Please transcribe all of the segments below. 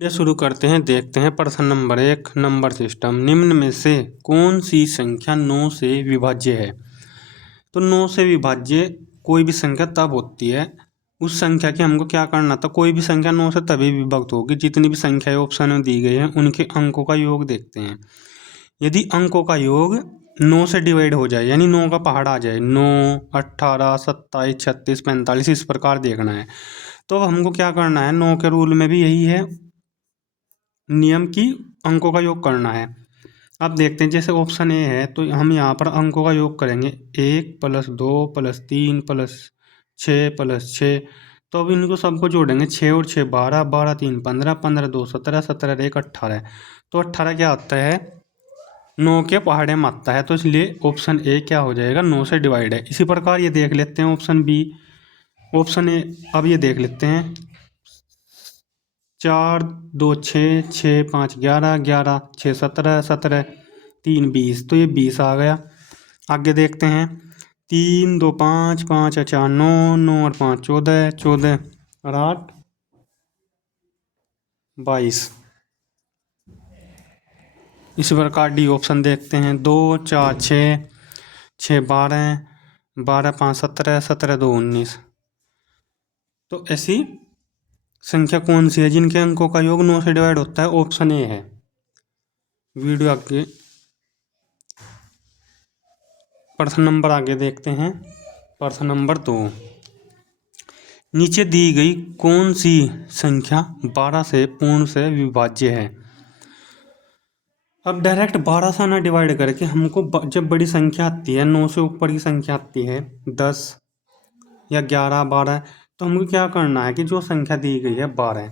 ये शुरू करते हैं। देखते हैं प्रश्न नंबर 1, नंबर सिस्टम। निम्न में से कौन सी संख्या 9 से विभाज्य है? तो 9 से विभाज्य कोई भी संख्या तब होती है, उस संख्या की हमको क्या करना था, कोई भी संख्या 9 से तभी विभक्त होगी जितनी भी संख्याएं ऑप्शन में दी गई हैं उनके अंकों का योग देखते हैं। यदि अंकों का योग 9 से डिवाइड हो जाए, यानी 9 का पहाड़ आ जाए, 9, 18, 27, 36, 45, इस प्रकार देखना है। तो अब हमको क्या करना है, 9 के रूल में भी यही है नियम की अंकों का योग करना है। अब देखते हैं, जैसे ऑप्शन ए है तो हम यहाँ पर अंकों का योग करेंगे 1 + 2 + 3 + 6 + 6। तो अब इनको सबको जोड़ेंगे, 6 और 6 12, 12 3 15, 15 2 17, 17 1 18। तो 18 क्या आता है, 9 के पहाड़े में आता है, तो इसलिए ऑप्शन ए क्या हो जाएगा, 9 से डिवाइड है। इसी प्रकार ये देख लेते हैं ऑप्शन बी, ऑप्शन ए। अब ये देख लेते हैं, 4 2 6, 6 5 11, 11 6 17, 17 3 20, तो ये 20 आ गया। आगे देखते हैं, 3 2 5, 5 और 4 9, 9 और 5 14, 14 और 8 22। इसी प्रकार डी ऑप्शन देखते हैं, 2 4 6, 6 12, 12 5 17, 17 2 19। तो ऐसी संख्या कौन सी है जिनके अंकों का योग 9 से डिवाइड होता है? ऑप्शन ए है। वीडियो आगे प्रश्न नंबर आगे देखते हैं। प्रश्न नंबर 2, नीचे दी गई कौन सी संख्या 12 से पूर्ण से विभाज्य है? अब डायरेक्ट 12 से ना डिवाइड करके हमको जब बड़ी संख्या आती है, 9 से ऊपर की संख्या आती है, 10 या 11 12, तो हमको क्या करना है कि जो संख्या दी गई है 12,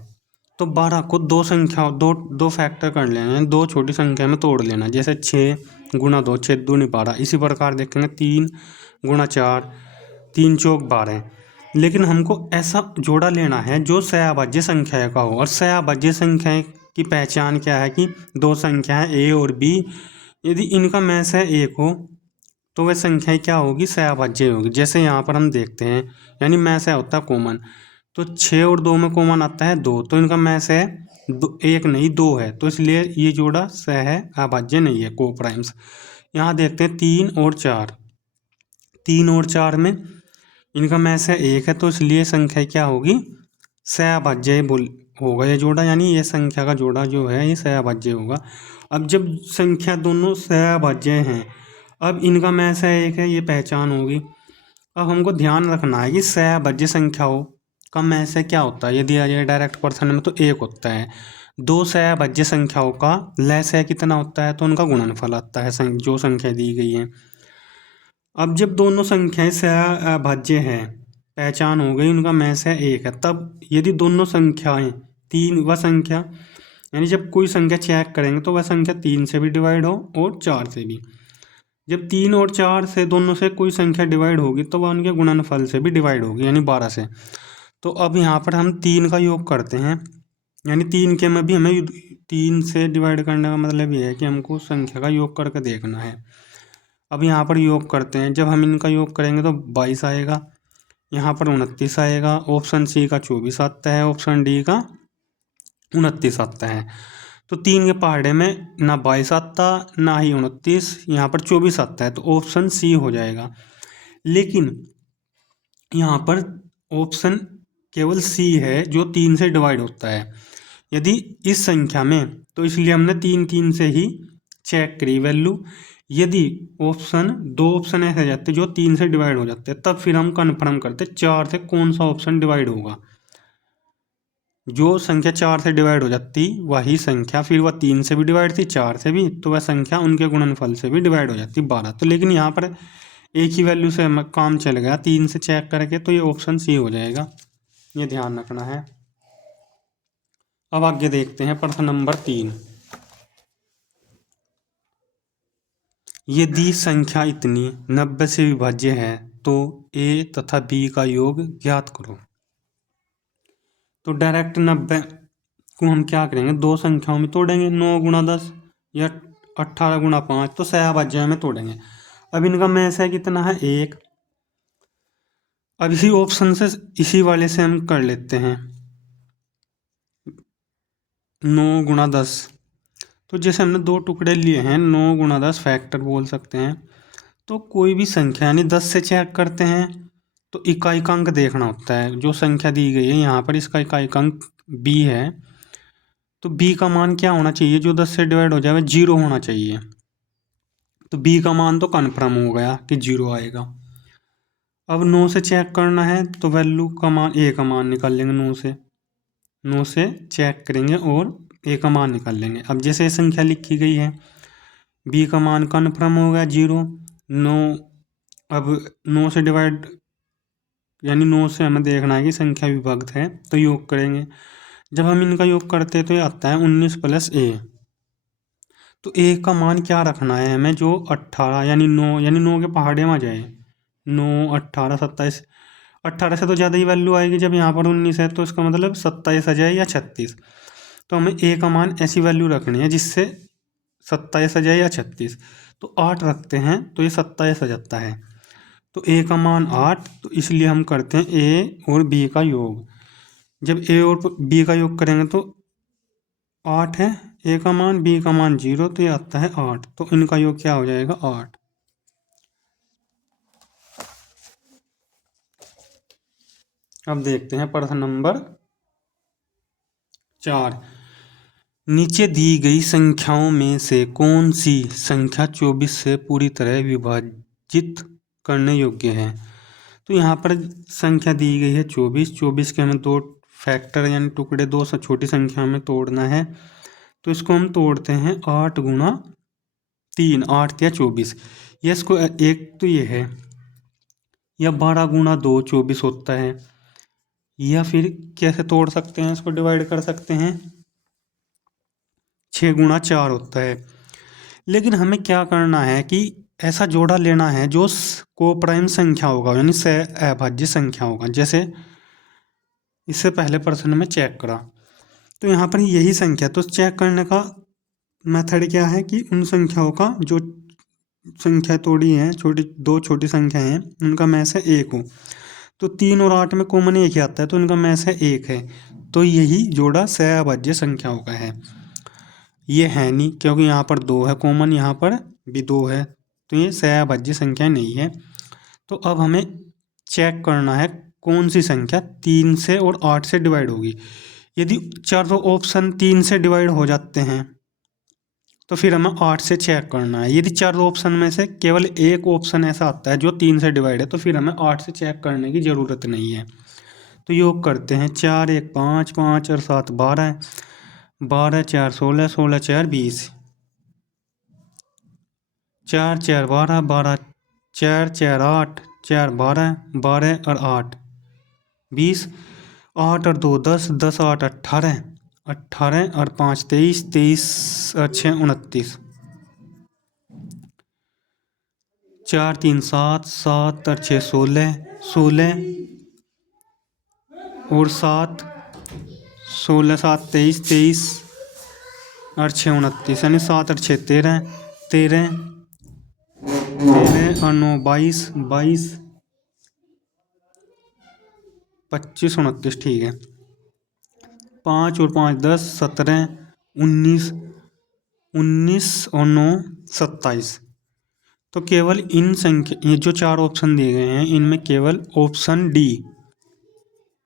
तो 12 को दो संख्या दो फैक्टर कर लेना है, दो छोटी संख्या में तोड़ लेना। जैसे 6 × 2 6 दूनी 12। इसी प्रकार देखेंगे 3 × 4 3 चौक 12। लेकिन हमको ऐसा जोड़ा लेना है जो सहअभाज्य संख्या का हो। और सहअभाज्य संख्या की पहचान क्या है कि दो संख्याएं ए और बी, यदि इनका में से एक हो तो वह संख्या क्या होगी, सहअभाज्य होगी। जैसे यहाँ पर हम देखते हैं, यानी में से होता है कॉमन, तो 6 और 2 में कॉमन आता है 2, तो इनका में से एक नहीं 2 है, तो इसलिए ये जोड़ा सहअभाज्य नहीं है, को प्राइम्स। यहाँ देखते हैं 3 और 4, 3 और 4 में इनका में से एक है, तो इसलिए संख्या क्या होगी, सहअभाज्य होगा ये जोड़ा, यानी ये संख्या का जोड़ा जो है ये सहअभाज्य होगा। अब जब संख्या दोनों सहअभाज्य हैं, अब इनका में से एक है, ये पहचान होगी। अब हमको ध्यान रखना है कि सहअभाज्य संख्याओं का में से क्या होता है, यदि आ जाए डायरेक्ट प्रश्न में तो 1 होता है। दो सहअभाज्य संख्याओं का लय से कितना होता है, तो उनका गुणनफल आता है जो संख्या दी गई है। अब जब दोनों संख्याएं सहअभाज्य हैं, पहचान हो गई, उनका में से एक है, तब यदि दोनों संख्याएं तीन व संख्या, यानी जब कोई संख्या चेक करेंगे तो वह संख्या 3 से भी डिवाइड हो और 4 से भी। जब 3 और 4 से दोनों से कोई संख्या डिवाइड होगी तो वह उनके गुणनफल से भी डिवाइड होगी, यानी 12 से। तो अब यहाँ पर हम 3 का योग करते हैं, यानी 3 के में भी हमें 3 से डिवाइड करने का मतलब ये है कि हमको संख्या का योग करके देखना है। अब यहाँ पर योग करते हैं, जब हम इनका योग करेंगे तो 22 आएगा, यहाँ पर 29 आएगा, ऑप्शन सी का 24 आता है, ऑप्शन डी का 29 आता है। तो 3 के पहाड़े में ना 22 आता ना ही 29, यहाँ पर 24 आता है, तो ऑप्शन सी हो जाएगा। लेकिन यहाँ पर ऑप्शन केवल सी है जो 3 से डिवाइड होता है यदि इस संख्या में, तो इसलिए हमने 3 से ही चेक करी वैल्यू। यदि दो ऑप्शन ऐसे जाते जो 3 से डिवाइड हो जाते, तब फिर हम कन्फर्म करते 4 से कौन सा ऑप्शन डिवाइड होगा। जो संख्या 4 से डिवाइड हो जाती वही संख्या फिर वह 3 से भी डिवाइड थी, 4 से भी, तो वह संख्या उनके गुणनफल से भी डिवाइड हो जाती 12। तो लेकिन यहाँ पर एक ही वैल्यू से काम चल गया, 3 से चेक करके, तो ये ऑप्शन सी हो जाएगा, ये ध्यान रखना है। अब आगे देखते हैं प्रश्न नंबर 3, यदि संख्या इतनी 90 से विभाज्य है तो ए तथा बी का योग ज्ञात करो। तो डायरेक्ट 90 को हम क्या करेंगे, दो संख्याओं में तोड़ेंगे, 9 × 10 या 18 × 5, तो सहअभाज्य में तोड़ेंगे। अब इनका में से कितना है, 1। अब इसी ऑप्शन से इसी वाले से हम कर लेते हैं, 9 × 10। तो जैसे हमने 2 टुकड़े लिए हैं, 9 × 10 फैक्टर बोल सकते हैं। तो कोई भी संख्या यानी 10 से चेक करते हैं तो इकाइकांक देखना होता है। जो संख्या दी गई है यहाँ पर, इसका इकाइकांक b है, तो b का मान क्या होना चाहिए? जो 10 से डिवाइड हो जाएगा 0 होना चाहिए। तो b का मान तो कन्फर्म हो गया कि 0 आएगा। अब 9 से चेक करना है तो वैल्यू का मान, a का मान निकाल लेंगे। 9 से चेक करेंगे और a का मान निकाल लेंगे। अब जैसे ये संख्या लिखी गई है, b का मान कन्फर्म हो गया 0। 9, अब 9 से डिवाइड यानी 9 से हमें देखना है कि संख्या विभक्त है, तो योग करेंगे। जब हम इनका योग करते हैं तो ये आता है 19 + a। तो a का मान क्या रखना है हमें? जो 18 यानी 9 के पहाड़े में आ जाए। 9, 18, 27। 18 से तो ज़्यादा ही वैल्यू आएगी। जब यहाँ पर 19 है तो इसका मतलब 27 आ जाए या 36। तो हमें a का मान ऐसी वैल्यू रखनी है जिससे 27 आ जाए या 36। तो 8 रखते हैं तो ये 27 आ जाता है। तो a का मान 8, तो इसलिए हम करते हैं a और b का योग। जब a और b का योग करेंगे तो 8 है a का मान, b का मान 0, तो ये आता है 8। तो इनका योग क्या हो जाएगा? 8। अब देखते हैं प्रश्न नंबर 4। नीचे दी गई संख्याओं में से कौन सी संख्या 24 से पूरी तरह विभाजित करने योग्य है? तो यहाँ पर संख्या दी गई है 24। 24 के हमें 2 फैक्टर यानी टुकड़े, 2 छोटी संख्या में तोड़ना है। तो इसको हम तोड़ते हैं 8 × 3, 8 या 24। ये इसको एक तो ये है, या 12 × 2 24 होता है। या फिर कैसे तोड़ सकते हैं, इसको डिवाइड कर सकते हैं, 6 × 4 होता है। लेकिन हमें क्या करना है कि ऐसा जोड़ा लेना है जो कोप्राइम संख्या होगा, यानी सहअभाज्य संख्या होगा। जैसे इससे पहले प्रश्न में चेक करा तो यहाँ पर यही संख्या, तो चेक करने का मेथड क्या है कि उन संख्याओं का जो संख्या तोड़ी है, दो छोटी संख्या हैं, उनका में से एक हो। तो 3 और 8 में कॉमन एक ही आता है, तो उनका में से एक है। तो यही जोड़ा सहअभाज्य संख्याओं का है। ये है नहीं, क्योंकि यहाँ पर 2 है कॉमन, यहाँ पर भी 2 है, तो ये सहअभाज्य संख्या नहीं है। तो अब हमें चेक करना है कौन सी संख्या 3 से और 8 से डिवाइड होगी। यदि चारों ऑप्शन 3 से डिवाइड हो जाते हैं तो फिर हमें 8 से चेक करना है। यदि चारों ऑप्शन में से केवल एक ऑप्शन ऐसा आता है जो 3 से डिवाइड है, तो फिर हमें 8 से चेक करने की ज़रूरत नहीं है। तो योग करते हैं, 4, 1, 5, 5 और 7, 12, 12, 4, 16, 16, 4, 20, 4, 4, 12, 12, 4, 4, 8, 4, 12, 12 और 8, 20, 8 और 2, 10, 10, 8, 18, 18 और 5, 23, 23 और 6, 29, 4, 3, 7, 7 और 6, 16, 16 और 7, 16, 7, 23, 23 और 6, 29, यानी 7 और 6, 13, 13, 13 और 9, 22, 22, 25, 29, ठीक है। 5 और 5, 10, 17, 19, 19 और 9, 27। तो केवल इन संख्या, ये जो 4 ऑप्शन दिए गए हैं, इनमें केवल ऑप्शन डी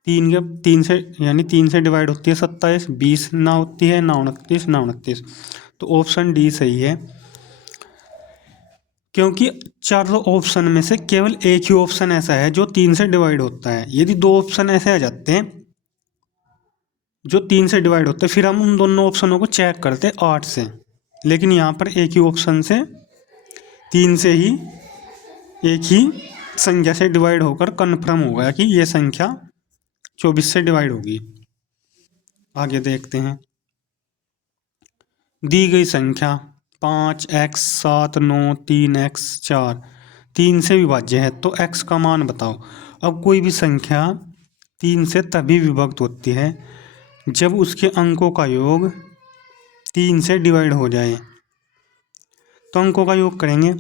3 से यानी 3 से डिवाइड होती है 27, 20 ना होती है, ना 29, ना 29। तो ऑप्शन डी सही है, क्योंकि चारों ऑप्शन में से केवल एक ही ऑप्शन ऐसा है जो 3 से डिवाइड होता है। यदि 2 ऑप्शन ऐसे आ जाते हैं जो 3 से डिवाइड होते हैं, फिर हम उन दोनों ऑप्शनों को चेक करते 8 से। लेकिन यहाँ पर एक ही ऑप्शन से 3 से ही एक ही संख्या से डिवाइड होकर कन्फर्म हो गया कि ये संख्या 24 से डिवाइड होगी। आगे देखते हैं। दी गई संख्या 5x 7 9 3x 4 3 से विभाज्य है, तो x का मान बताओ। अब कोई भी संख्या 3 से तभी विभक्त होती है जब उसके अंकों का योग 3 से डिवाइड हो जाए। तो अंकों का योग करेंगे,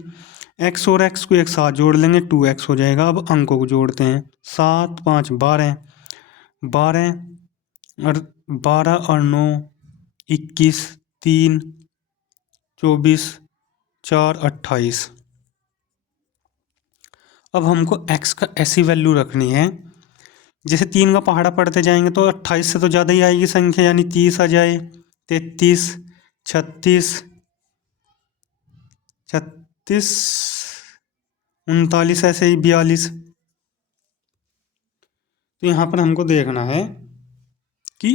x और x को एक साथ जोड़ लेंगे, 2x हो जाएगा। अब अंकों को जोड़ते हैं, 7, 5, 12, 12 और 12 और 9, 21, 3, 24, 4, 28। अब हमको x का ऐसी वैल्यू रखनी है, जैसे 3 का पहाड़ा पढ़ते जाएंगे तो 28 से तो ज़्यादा ही आएगी संख्या, यानी 30 आ जाए, 33, 36, 39, ऐसे ही 42। तो यहाँ पर हमको देखना है कि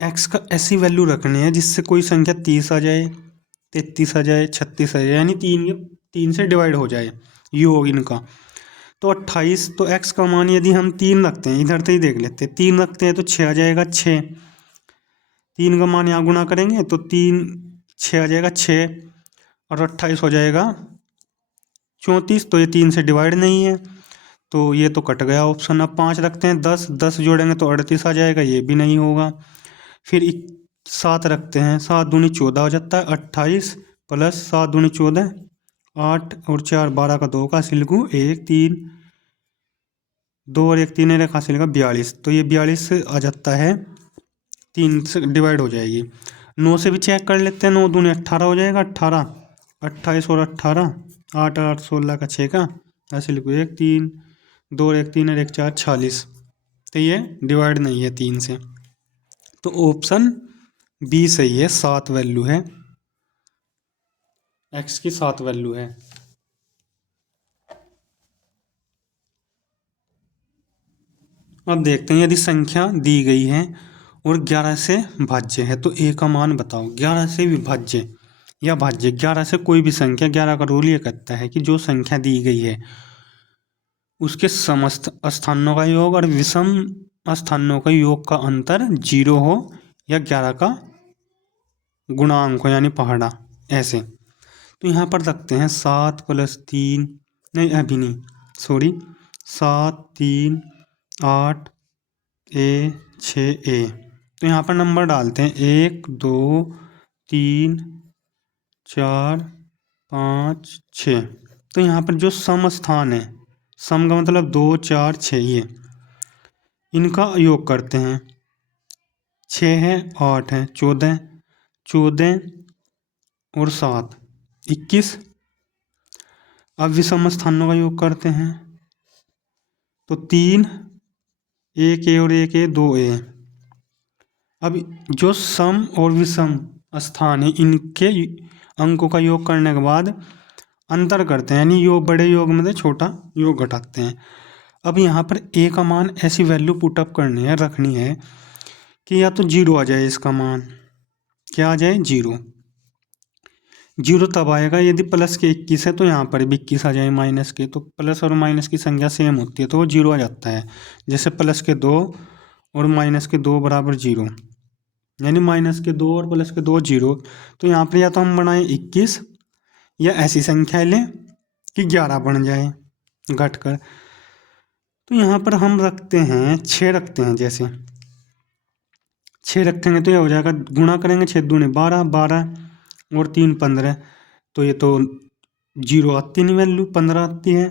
x का ऐसी वैल्यू रखनी है जिससे कोई संख्या 30 आ जाए, 33 आ जाए, 36 आ जाए, यानी 3 से डिवाइड हो जाए योग इनका। तो 28, तो x का मान यदि हम 3 रखते हैं, इधर से ही देख लेते हैं, 3 रखते हैं तो 6 आ जाएगा, 6। 3 का मान यहाँ गुणा करेंगे तो 3, 6 आ जाएगा 6, और 28 हो जाएगा 34। तो ये 3 से डिवाइड नहीं है, तो ये तो कट गया ऑप्शन। अब 5 रखते हैं, 10 जोड़ेंगे तो 38 आ जाएगा, ये भी नहीं होगा। फिर 7 रखते हैं, 7 दूनी 14 हो जाता है, 28 प्लस 7 दूनी 14, 8 और 4 12 का 2 का हासिल को 1 3, 2 और 1 3 एक हासिल का 42। तो ये 42 आ जाता है, 3 से डिवाइड हो जाएगी। 9 से भी चेक कर लेते हैं, 9 दूनी 18 हो जाएगा, 18, 28 और 18, 8 8 16 का 6 का हासिल को 1 3, 2 और 1 3 और 1 4 46। तो ये डिवाइड नहीं है 3 से, तो ऑप्शन बी सही है, 7 वैल्यू है, x की 7 वैल्यू है। अब देखते हैं, यदि संख्या दी गई है और 11 से भाज्य है तो a का मान बताओ। 11 से विभाज्य या भाज्य, 11 से कोई भी संख्या, 11 का रूल ये कहता है कि जो संख्या दी गई है उसके समस्त स्थानों का योग और विषम स्थानों का योग का अंतर 0 हो, या 11 का गुणांक हो, यानी पहाड़ा, ऐसे। तो यहाँ पर रखते हैं 7 + 3, नहीं अभी नहीं, सॉरी, 7 3 8 a 6 a। तो यहाँ पर नंबर डालते हैं 1 2 3 4 5 6। तो यहाँ पर जो सम स्थान है, सम का मतलब 2 4 6, ये इनका योग करते हैं। 6 है, 8 है, 14, 14 और 7 21। अब विषम स्थानों का योग करते हैं, तो 3, 1 a और 1 a 2 a। अब जो सम और विषम स्थान है इनके अंकों का योग करने के बाद अंतर करते हैं, यानी योग बड़े योग में से छोटा योग घटाते हैं। अब यहाँ पर a का मान ऐसी वैल्यू पुटअप करनी है, रखनी है कि या तो 0 आ जाए, इसका मान क्या आ जाए, 0। 0 तब आएगा यदि प्लस के 21 है, तो यहाँ पर भी 21 आ जाए माइनस के, तो प्लस और माइनस की संख्या सेम होती है तो वो 0 आ जाता है। जैसे प्लस के 2 और माइनस के 2 बराबर 0, यानी माइनस के 2 और प्लस के 2 0। तो यहाँ पर या तो हम बनाएं 21, या ऐसी संख्या लें कि 11 बन जाए घट कर। तो यहाँ पर हम रखते हैं 6 रखते हैं, जैसे 6 रखेंगे तो यह हो जाएगा, गुणा करेंगे 6 दूनी 12, 12 और 3 15। तो ये तो 0 आती नहीं वैल्यू, 15 आती है,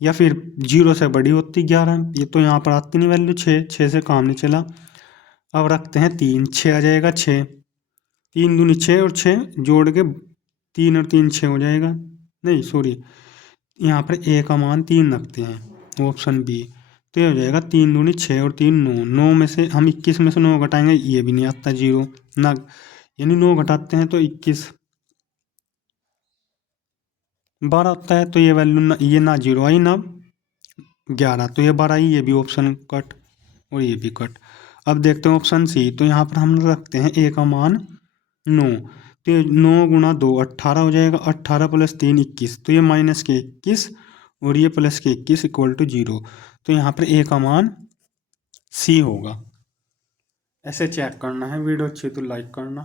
या फिर 0 से बड़ी होती 11, ये तो यहाँ पर आती नहीं वैल्यू, 6 से काम नहीं चला। अब रखते हैं 3, 6 आ जाएगा, 6 3 दूनी 6 और 6 जोड़ के 3 और 3 6 हो जाएगा, नहीं सॉरी, यहाँ पर a का मान 3 रखते हैं, ऑप्शन बी। तो ये हो जाएगा 3 दूनी 6 और 3 9, 9 में से हम 21 में से 9 घटाएंगे, ये भी नहीं आता 0 ना, यानी 9 घटाते हैं तो 21 12 आता है। तो ये वैल्यू ना, ये ना 0 आई ना 11, तो ये 12 आई, ये भी ऑप्शन कट और ये भी कट। अब देखते हैं ऑप्शन सी। तो यहाँ पर हम रखते हैं a का मान 9, तो 9 गुणा 2 18 हो जाएगा, 18 + 3 21। तो ये माइनस के 21 और ये प्लस के 21 इक्वल टू 0। तो यहाँ पर a का मान सी होगा। ऐसे चेक करना है। वीडियो अच्छी तो लाइक करना।